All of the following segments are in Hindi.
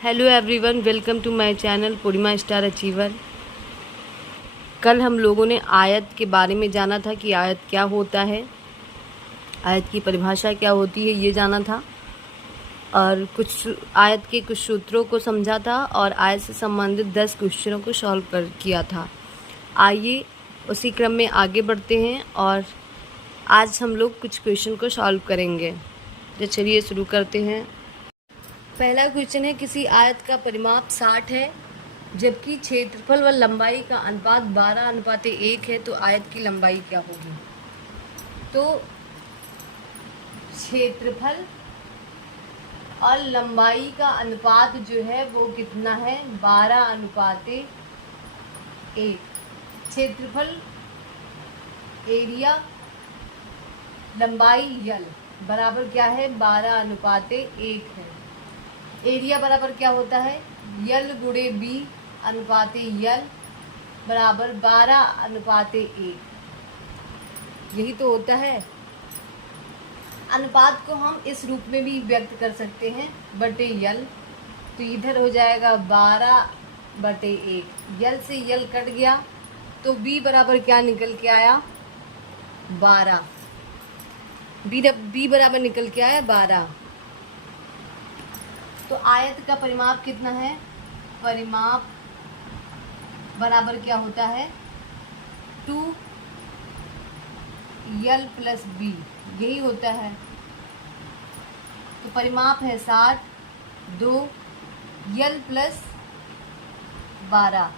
Hello everyone, welcome to my channel Purnima star achiever. कल हम लोगों ने आयत के बारे में जाना था कि आयत क्या होता है, आयत की परिभाषा क्या होती है, ये जाना था और कुछ आयत के कुछ सूत्रों को समझा था और आयत से संबंधित 10 क्वेश्चनों को सॉल्व किया था। आइए उसी क्रम में आगे बढ़ते हैं और आज हम लोग कुछ क्वेश्चन को सॉल्व करेंगे। तो चलिए शुरू करते हैं। पहला क्वेश्चन है, किसी आयत का परिमाप 60 है जबकि क्षेत्रफल व लंबाई का अनुपात 12:1 है, तो आयत की लंबाई क्या होगी। तो क्षेत्रफल और लंबाई का अनुपात जो है वो कितना है, 12:1। क्षेत्रफल एरिया लंबाई यल बराबर क्या है, 12:1 है। एरिया बराबर क्या होता है, यल गुणे बी अनुपाते यल बराबर 12:1। यही तो होता है। अनुपात को हम इस रूप में भी व्यक्त कर सकते हैं, बटे यल। तो इधर हो जाएगा 12/1, यल से यल कट गया तो बी बराबर क्या निकल के आया, 12। बी बराबर निकल के आया 12। तो आयत का परिमाप कितना है, परिमाप बराबर क्या होता है, 2l + b, यही होता है। तो परिमाप है 60, 2l + 12।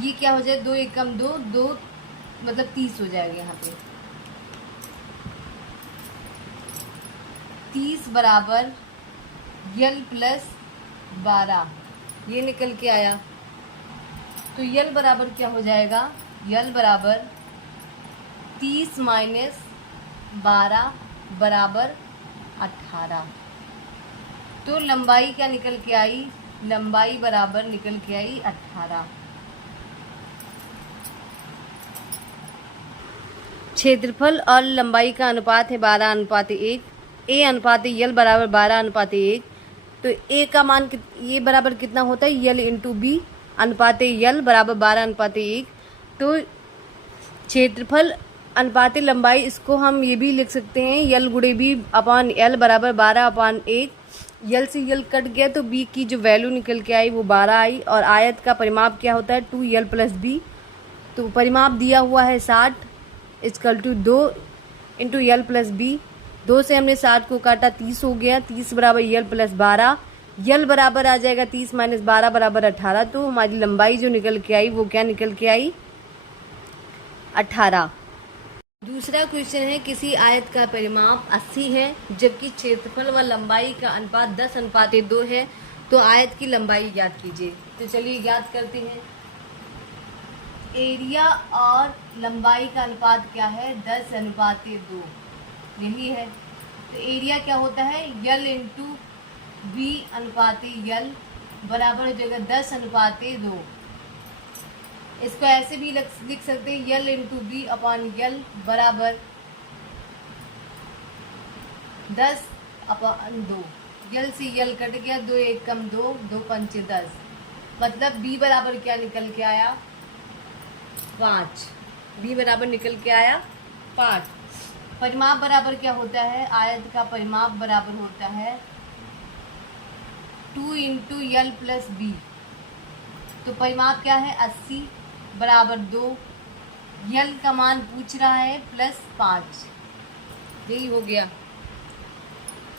ये क्या हो जाए, 2 एकम 2, 2 मतलब 30 हो जाएगा। यहाँ पे 30 बराबर यल + 12, ये निकल के आया। तो यल बराबर क्या हो जाएगा, यल बराबर 30 - 12 बराबर 18। तो लंबाई क्या निकल के आई, लंबाई बराबर निकल के आई 18। क्षेत्रफल और लंबाई का अनुपात है 12:1। ए अनुपात यल बराबर 12:1। तो ए का मान ये बराबर कितना होता है, यल इंटू बी अनुपात यल बराबर 12:1। तो क्षेत्रफल अनुपात लंबाई, इसको हम ये भी लिख सकते हैं, यल गुणे बी अपॉन यल बराबर 12/1। यल से यल कट गया तो बी की जो वैल्यू निकल के आई वो 12 आई। और आयत का परिमाप क्या होता है, 2l + b। तो परिमाप दिया हुआ है 60 = 2 इंटू यल + b। 2 से हमने 60 को काटा, 30 हो गया। 30 बराबर यल + 12, यल बराबर आ जाएगा 30 - 12 बराबर 18। तो हमारी लंबाई जो निकल के आई वो क्या निकल के आई, 18। दूसरा क्वेश्चन है, किसी आयत का परिमाप 80 है जबकि क्षेत्रफल व लंबाई का अनुपात 10:2 है, तो आयत की लंबाई ज्ञात कीजिए। तो चलिए ज्ञात करते हैं। एरिया और लंबाई का अनुपात क्या है, 10:2, यही है। तो एरिया क्या होता है, यल इंटू बी अनुपात यल बराबर हो जाएगा 10:2। इसको ऐसे भी लिख सकते हैं, यल इंटू बी अपॉन यल बराबर 10/2। यल से यल कट गया, 2 एकम 2, 2 पंचे 10। मतलब बी बराबर क्या निकल के आया, 5। बी बराबर निकल के आया 5। परिमाप बराबर क्या होता है, आयत का परिमाप बराबर होता है 2 इंटू यल + बी। तो परिमाप क्या है, 80 बराबर 2, यल का मान पूछ रहा है +5, यही हो गया।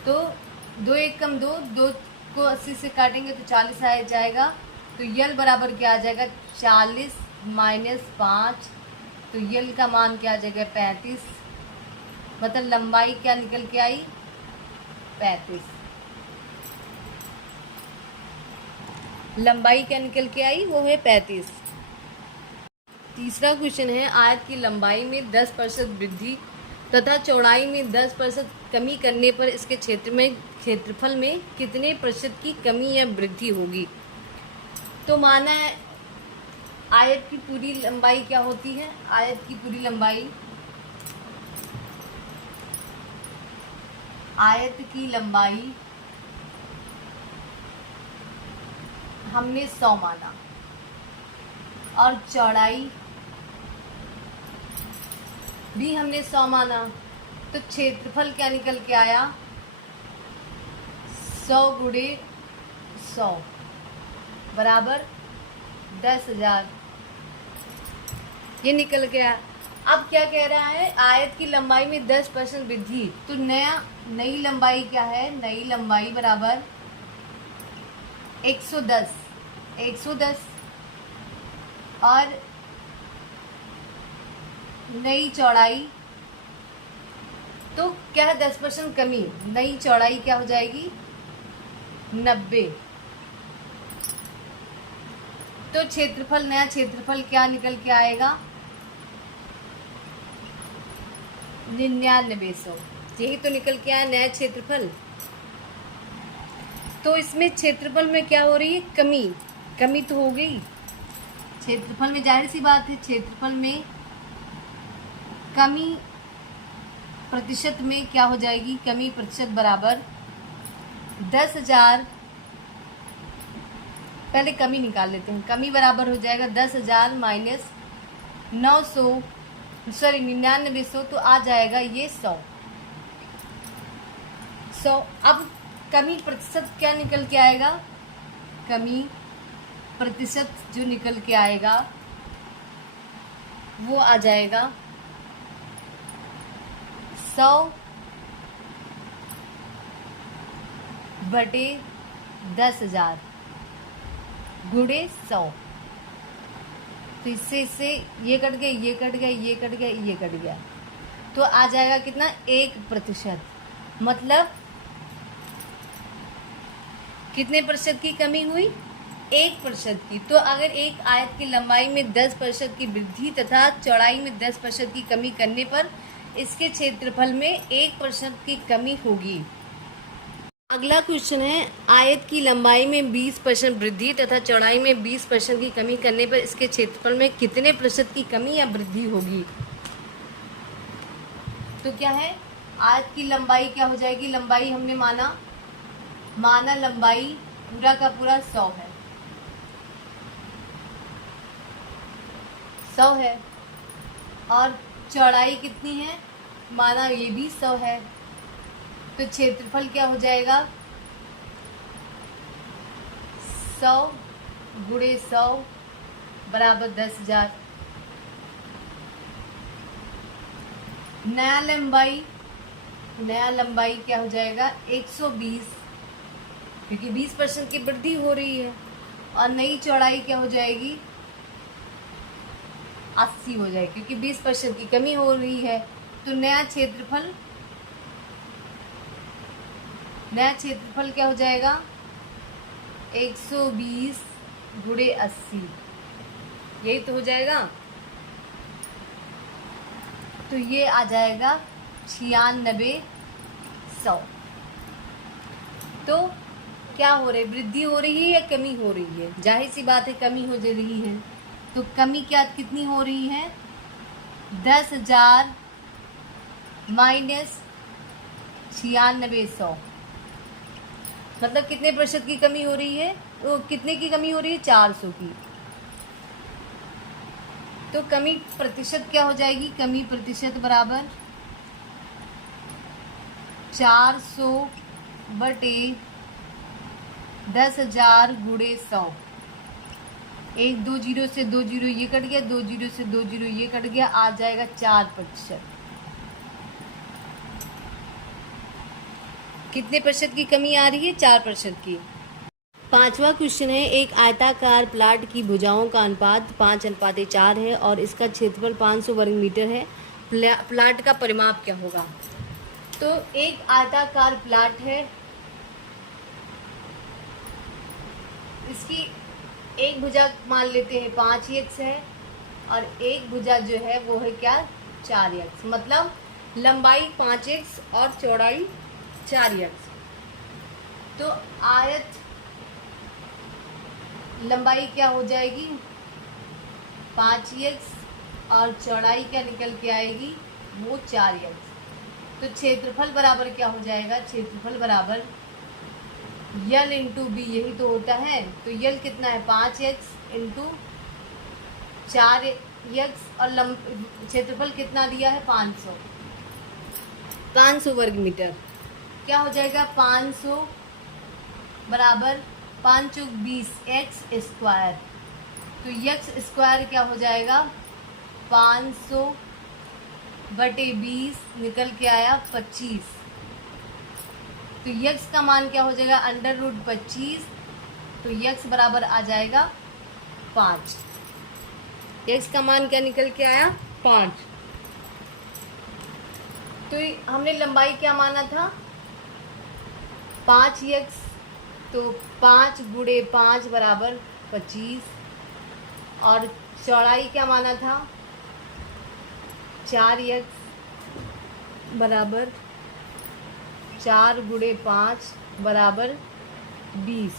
तो 2 एकम 2, 2 को 80 से काटेंगे तो 40 आ जाएगा। तो यल बराबर क्या आ जाएगा, 40 - 5। तो यल का मान क्या आ जाएगा, 35। मतलब लंबाई क्या निकल के आई, 35। लंबाई क्या निकल के आई, वो है 35। तीसरा क्वेश्चन है, आयत की लंबाई में 10% वृद्धि तथा चौड़ाई में 10% कमी करने पर इसके क्षेत्रफल में कितने प्रतिशत की कमी या वृद्धि होगी। तो माना है आयत की पूरी लंबाई क्या होती है, आयत की पूरी लंबाई आयत की लंबाई हमने 100 माना और चौड़ाई भी हमने 100 माना, तो क्षेत्रफल क्या निकल के आया? 100 गुणे 100 बराबर 10,000, ये निकल गया। अब क्या कह रहा है? आयत की लंबाई में 10% वृद्धि, तो नई लंबाई क्या है? नई लंबाई बराबर 110 और नई चौड़ाई, तो क्या है? 10% कमी, नई चौड़ाई क्या हो जाएगी? 90। तो क्षेत्रफल, नया क्षेत्रफल क्या निकल के आएगा? 9900। यही तो निकल के आया नया क्षेत्रफल। तो इसमें क्षेत्रफल में क्या हो रही है? कमी तो हो गई क्षेत्रफल में, जाहिर सी बात है क्षेत्रफल में कमी प्रतिशत में क्या हो जाएगी? कमी प्रतिशत बराबर 10,000। पहले कमी निकाल लेते हैं। कमी बराबर हो जाएगा 10,000 माइनस 9900, तो आ जाएगा ये 100। अब कमी प्रतिशत क्या निकल के आएगा? कमी प्रतिशत जो निकल के आएगा वो आ जाएगा 100 बटे 10,000 गुणे 100। तो इससे ये कट गया, ये कट गया, ये कट गया, ये कट गया, तो आ जाएगा कितना? 1%। मतलब कितने प्रतिशत की कमी हुई? 1% की। तो अगर एक आयत की लंबाई में 10% की वृद्धि तथा चौड़ाई में 10% की कमी करने पर इसके क्षेत्रफल में 1% की कमी होगी। अगला क्वेश्चन है, आयत की लंबाई में 20% वृद्धि तथा चौड़ाई में 20% की कमी करने पर इसके क्षेत्रफल में कितने प्रतिशत की कमी या वृद्धि होगी? तो क्या है? आयत की लंबाई क्या हो जाएगी? लंबाई हमने माना लंबाई पूरा का पूरा 100 है, 100 है, और चौड़ाई कितनी है? माना ये भी 100 है, तो क्षेत्रफल क्या हो जाएगा? 100 गुणे 100 बराबर 10,000। नया लंबाई क्या हो जाएगा? 120, क्योंकि 20% की वृद्धि हो रही है, और नई चौड़ाई क्या हो जाएगी? 80 हो जाएगी, क्योंकि 20% की कमी हो रही है। तो नया क्षेत्रफल क्या हो जाएगा? 120 गुणे 80, यही तो हो जाएगा। तो ये आ जाएगा 9600। तो क्या हो रही है? वृद्धि हो रही है या कमी हो रही है? जाहिर सी बात है कमी हो जा रही है। तो कमी कितनी हो रही है? 10,000 माइनस 9600, मतलब कितने प्रतिशत की कमी हो रही है? वो कितने की कमी हो रही है? 400 की। तो कमी प्रतिशत क्या हो जाएगी? कमी प्रतिशत बराबर 400 बटे 10,000 गुणे 100। 1 2 0 से 2 0 ये कट गया, 2 0 से 2 0 ये कट गया, आ जाएगा 4%। कितने प्रतिशत की कमी आ रही है? 4% की। पांचवा क्वेश्चन है, एक आयताकार प्लाट की भुजाओं का अनुपात 5:4 है और इसका क्षेत्रफल 500 वर्ग मीटर है। प्लाट का परिमाप क्या होगा? तो एक आयताकार प्लाट है, इसकी एक भुजा मान लेते हैं 5x है, और एक भुजा जो है वो है क्या? 4x, मतलब लंबाई 5x और चौड़ाई 4x। तो आयत लंबाई क्या हो जाएगी? 5x, और चौड़ाई क्या निकल के आएगी? वो 4x। तो क्षेत्रफल बराबर क्या हो जाएगा, क्षेत्रफल बराबर यल इंटू बी, यही तो होता है। तो यल कितना है 5x इंटू 4x और क्षेत्रफल कितना दिया है 500 वर्ग मीटर। क्या हो जाएगा 500 बराबर 5 चौक 20 एक्स स्क्वायर। तो एक्स स्क्वायर क्या हो जाएगा 500 बटे 20 निकल के आया 25। तो यक्स का मान क्या हो जाएगा √25। तो यक्स बराबर आ जाएगा 5। यक्स का मान क्या निकल के आया 5। तो हमने लंबाई क्या माना था 5x, तो 5 गुणे 5 बराबर 25। और चौड़ाई क्या माना था 4x बराबर 4 गुणे 5 बराबर 20।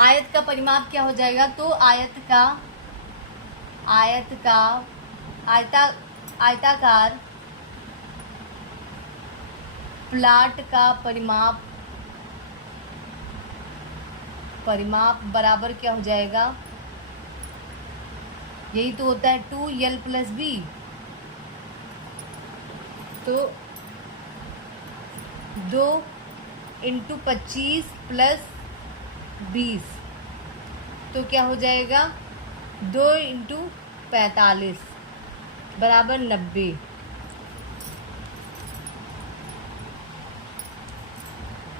आयत का परिमाप क्या हो जाएगा, तो आयताकार प्लाट का परिमाप बराबर क्या हो जाएगा, यही तो होता है 2l + b। तो 2 × 25 + 20, तो क्या हो जाएगा 2 × 45 बराबर 90।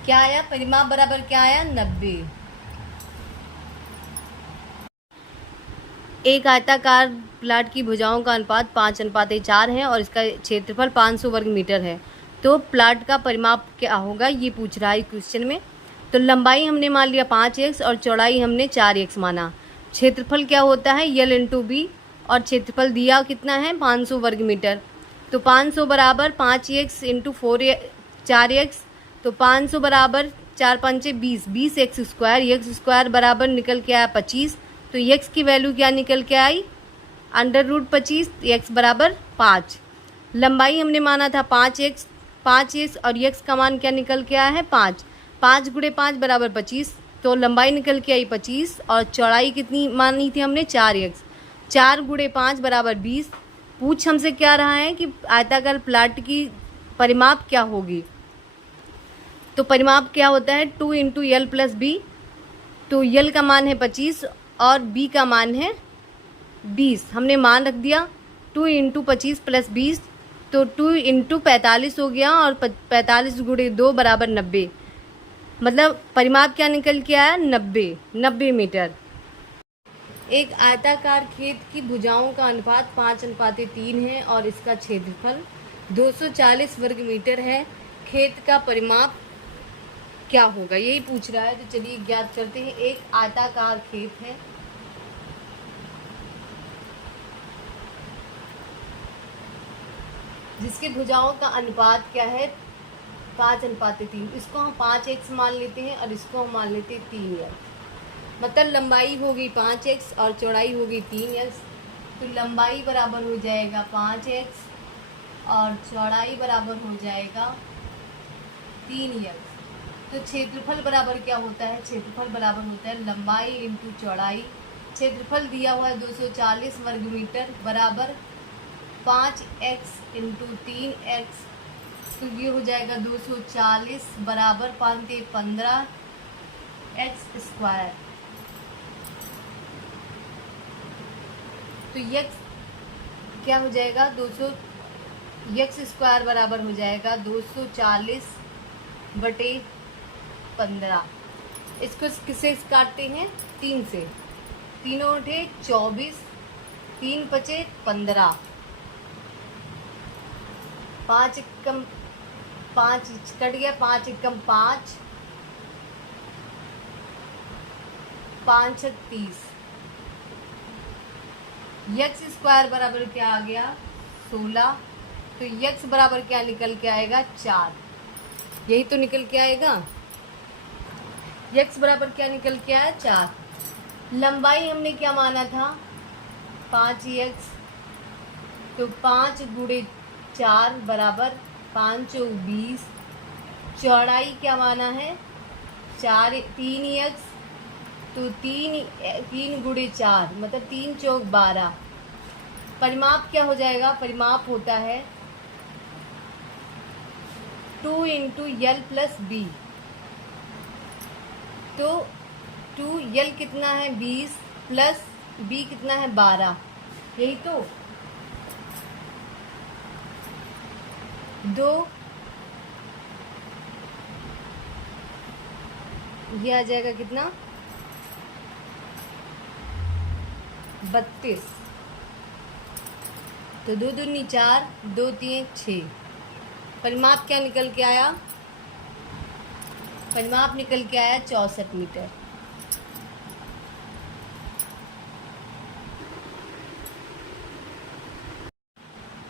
क्या आया परिमाप बराबर क्या आया 90। एक आयताकार प्लाट की भुजाओं का अनुपात 5:4 है और इसका क्षेत्रफल 500 वर्ग मीटर है। तो प्लाट का परिमाप क्या होगा ये पूछ रहा है क्वेश्चन में। तो लंबाई हमने मान लिया 5x और चौड़ाई हमने 4x माना। क्षेत्रफल क्या होता है यल इंटू बी और क्षेत्रफल दिया कितना है 500 वर्ग मीटर। तो 500 बराबर 5x इंटू 4x, तो 500 बराबर 4 5 20, 20x स्क्वायर, एक्स स्क्वायर बराबर निकल के आया 25। तो x की वैल्यू क्या निकल के आई √25, x बराबर 5। लंबाई हमने माना था 5x और x का मान क्या निकल के आया है 5। 5 गुणे 5 बराबर 25, तो लंबाई निकल के आई 25। और चौड़ाई कितनी मानी थी हमने 4x। 4 गुणे 5 बराबर 20। पूछ हमसे क्या रहा है कि आयताकार प्लाट की परिमाप क्या होगी। तो परिमाप क्या होता है 2 × l + b। तो यल का मान है 25 और b का मान है 20। हमने मान रख दिया 2 × 25 + 20, तो 2 × 45 हो गया और 45 गुणे 2 बराबर 90। मतलब परिमाप क्या निकल के आया 90 मीटर। एक आयताकार खेत की भुजाओं का अनुपात 5:3 है और इसका क्षेत्रफल 240 वर्ग मीटर है। खेत का परिमाप क्या होगा यही पूछ रहा है। तो चलिए ज्ञात करते हैं। एक आयताकार खेत है जिसके भुजाओं का अनुपात क्या है 5:3। इसको हम 5x मान लेते हैं और इसको हम मान लेते हैं 3x। मतलब लंबाई होगी 5x और चौड़ाई होगी 3x। तो लंबाई बराबर हो जाएगा 5x और चौड़ाई बराबर हो जाएगा 3x। तो क्षेत्रफल बराबर क्या होता है, क्षेत्रफल बराबर होता है लंबाई इंटू चौड़ाई। क्षेत्रफल दिया हुआ है 240 वर्ग मीटर बराबर 5x इंटू 3x। तो ये हो जाएगा 240 बराबर 5 × 15 x स्क्वायर। तो x क्या हो जाएगा 200 x स्क्वायर बराबर हो जाएगा 240 बटे 15। इसको किससे काटते हैं 3 से। 3 उठे 24, 3 पचे 15, 5 कम 5 कट गया, 5 कम 5, 5 30। यक्स स्क्वायर बराबर क्या आ गया 16। तो यक्स बराबर क्या निकल के आएगा 4। यही तो निकल के आएगा। यक्स बराबर क्या निकल के आया 4। लंबाई हमने क्या माना था 5x तो 5 गुणे 4 बराबर 5 चौक 20। चौड़ाई क्या माना है 3x, तो 3 गुणे 4 मतलब 3 चौक 12। परिमाप क्या हो जाएगा, परिमाप होता है 2 इंटू यल प्लस बी। तो 2 यल कितना है 20 प्लस बी कितना है 12, यही तो 2, ये आ जाएगा कितना 32। तो 2 दूनी 4, 2 3 6। परिमाप क्या निकल के आया, परिमाप निकल के आया 64 मीटर।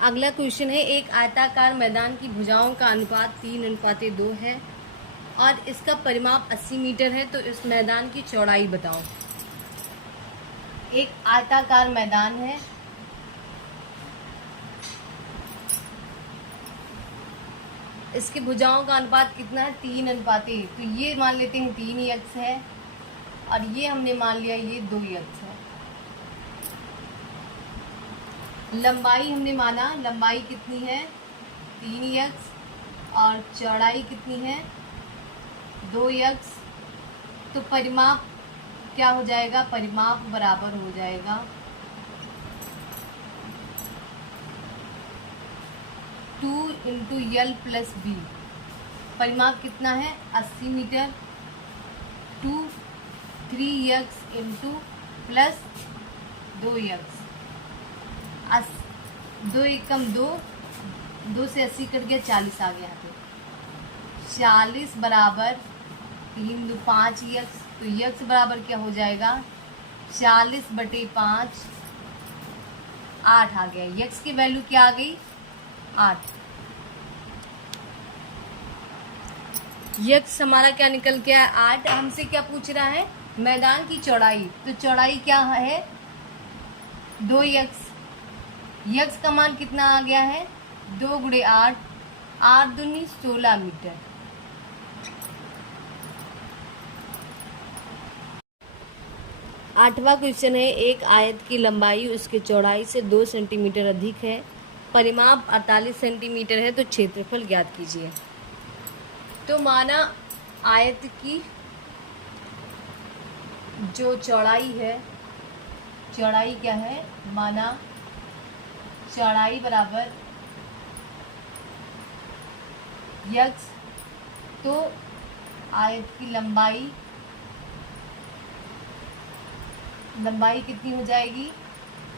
अगला क्वेश्चन है, एक आयताकार मैदान की भुजाओं का अनुपात 3:2 है और इसका परिमाप 80 मीटर है, तो इस मैदान की चौड़ाई बताओ। एक आयताकार मैदान है, इसकी भुजाओं का अनुपात कितना है 3:1। तो ये मान लेते हैं 3x है और ये हमने मान लिया ये 2x है। लंबाई हमने माना, लंबाई कितनी है 3x और चौड़ाई कितनी है 2x। तो परिमाप क्या हो जाएगा, परिमाप बराबर हो जाएगा 2 इंटू यल प्लस बी। परिमाप कितना है 80 metre. 3x into plus 2x। 2 एकम 2, 2 से 80 कट गया 40 आ गया। तो 40 बराबर 3 2 5x। तो x बराबर क्या हो जाएगा 40/5, 8 आ गया। x की वैल्यू क्या आ गई 8। x हमारा क्या निकल के आया 8। हमसे क्या पूछ रहा है मैदान की चौड़ाई, तो चौड़ाई क्या है 2x। x का मान कितना आ गया है 2 गुणे 8, 8 दूनी 16 मीटर। आठवां क्वेश्चन है, एक आयत की लंबाई उसके चौड़ाई से 2 सेंटीमीटर अधिक है, परिमाप 48 सेंटीमीटर है, तो क्षेत्रफल ज्ञात कीजिए। तो माना आयत की जो चौड़ाई है, चौड़ाई क्या है माना चौड़ाई बराबर x, तो आयत की लंबाई कितनी हो जाएगी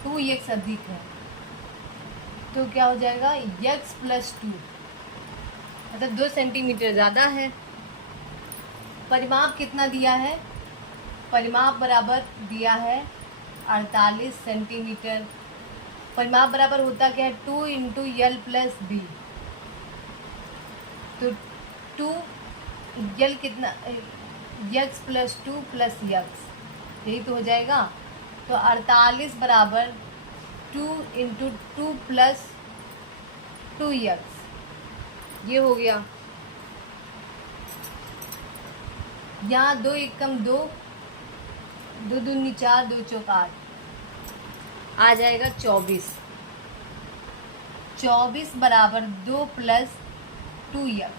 2x अधिक है, तो क्या हो जाएगा x प्लस 2, मतलब 2 सेंटीमीटर ज़्यादा है। परिमाप कितना दिया है, परिमाप बराबर दिया है 48 सेंटीमीटर। परिमाप बराबर होता क्या है 2 इंटू यल प्लस बी। तो 2 यल कितना x प्लस 2 प्लस x, यही तो हो जाएगा। तो 48 बराबर 2 इंटू 2 प्लस 2x, ये हो गया। यहाँ 2 एकम 2, 2 दूनी 4, 2 चौक 8 आ जाएगा 24। 24 बराबर 2 प्लस 2x।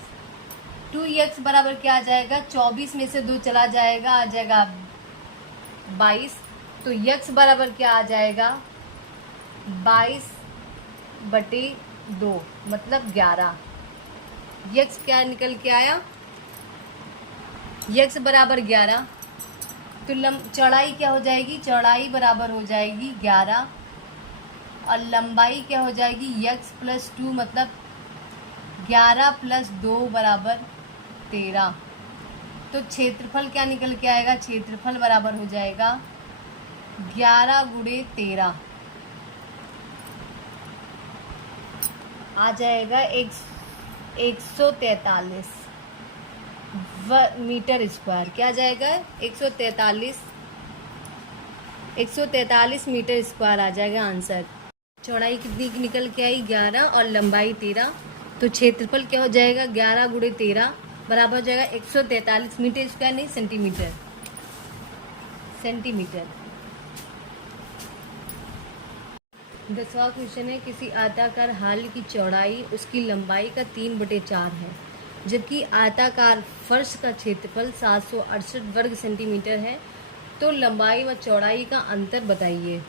2x बराबर क्या आ जाएगा 24 में से 2 चला जाएगा, आ जाएगा 22। तो x बराबर क्या आ जाएगा 22/2 मतलब 11। x क्या निकल के आया x बराबर 11। तो चौड़ाई क्या हो जाएगी, चौड़ाई बराबर हो जाएगी 11 और लंबाई क्या हो जाएगी x प्लस 2 मतलब 11 प्लस 2 बराबर 13। तो क्षेत्रफल क्या निकल के आएगा, क्षेत्रफल बराबर हो जाएगा 11 गुणे 13, आ जाएगा 143 मीटर स्क्वायर। क्या जाएगा 143 मीटर स्क्वायर आ जाएगा आंसर। चौड़ाई कितनी की निकल के आई 11 और लंबाई 13। तो क्षेत्रफल क्या हो जाएगा 11 गुणे 13 बराबर हो जाएगा 143 मीटर स्क्वायर, नहीं सेंटीमीटर। सेंटीमीटर। 10वां क्वेश्चन है, किसी आयताकार हाल की चौड़ाई उसकी लंबाई का 3/4 है, जबकि आयताकार फर्श का क्षेत्रफल 768 वर्ग सेंटीमीटर है, तो लंबाई व चौड़ाई का अंतर बताइए।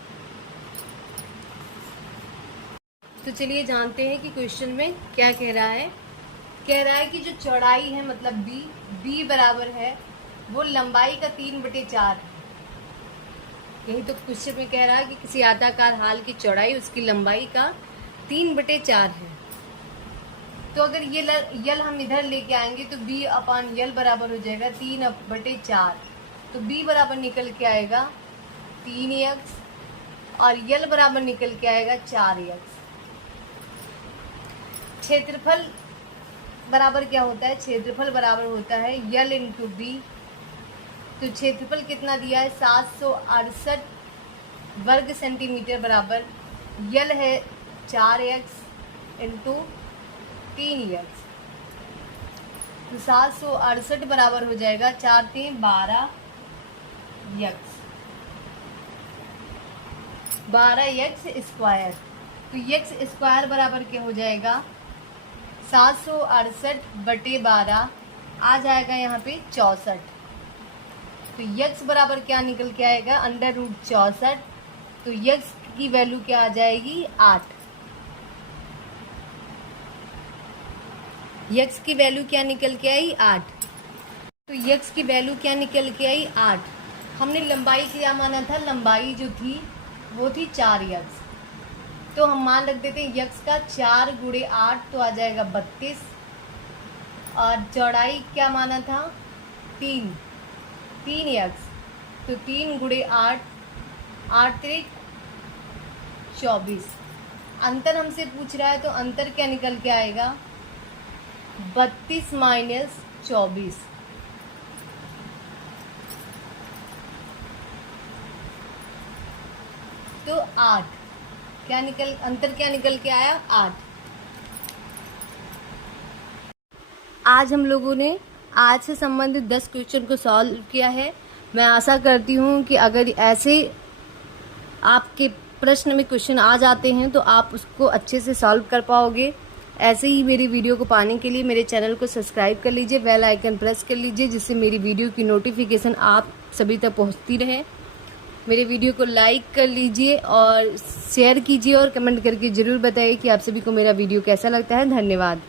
तो चलिए जानते हैं कि क्वेश्चन में क्या कह रहा है। कह रहा है कि जो चौड़ाई है मतलब b बराबर है वो लंबाई का 3/4 है। यही तो क्वेश्चन में कह रहा है कि किसी आयताकार हाल की चौड़ाई उसकी लंबाई का 3/4 है। तो अगर ये यल हम इधर लेके आएंगे तो b अपान यल बराबर हो जाएगा 3/4। तो b बराबर निकल के आएगा 3x और यल बराबर निकल के आएगा 4x। क्षेत्रफल बराबर क्या होता है, क्षेत्रफल बराबर होता है यल इंटू बी। तो क्षेत्रफल कितना दिया है 768 वर्ग सेंटीमीटर बराबर यल है 4x इंटू 3x। तो 768 बराबर हो जाएगा 4 3 12x स्क्वायर। तो x स्क्वायर बराबर क्या हो जाएगा 768/12 आ जाएगा यहाँ पे 64। तो x बराबर क्या निकल के आएगा √64। तो x की वैल्यू क्या आ जाएगी 8। x की वैल्यू क्या निकल के आई 8। तो x की वैल्यू क्या निकल के आई 8। हमने लंबाई क्या माना था, लंबाई जो थी वो थी 4x। तो हम मान रख देते हैं x का 4 गुणे 8 तो आ जाएगा 32। और चौड़ाई क्या माना था 3x। तो 3 गुणे 8 8 3 24। अंतर हमसे पूछ रहा है तो अंतर क्या निकल के आएगा 32 माइनस 24। तो 8 अंतर क्या निकल के आया 8। आज हम लोगों ने आज से संबंधित 10 क्वेश्चन को सॉल्व किया है। मैं आशा करती हूँ कि अगर ऐसे आपके प्रश्न में क्वेश्चन आ जाते हैं तो आप उसको अच्छे से सॉल्व कर पाओगे। ऐसे ही मेरी वीडियो को पाने के लिए मेरे चैनल को सब्सक्राइब कर लीजिए, बेल आइकन प्रेस कर लीजिए, जिससे मेरी वीडियो की नोटिफिकेशन आप सभी तक पहुँचती रहे। मेरे वीडियो को लाइक कर लीजिए और शेयर कीजिए और कमेंट करके ज़रूर बताइए कि आप सभी को मेरा वीडियो कैसा लगता है। धन्यवाद।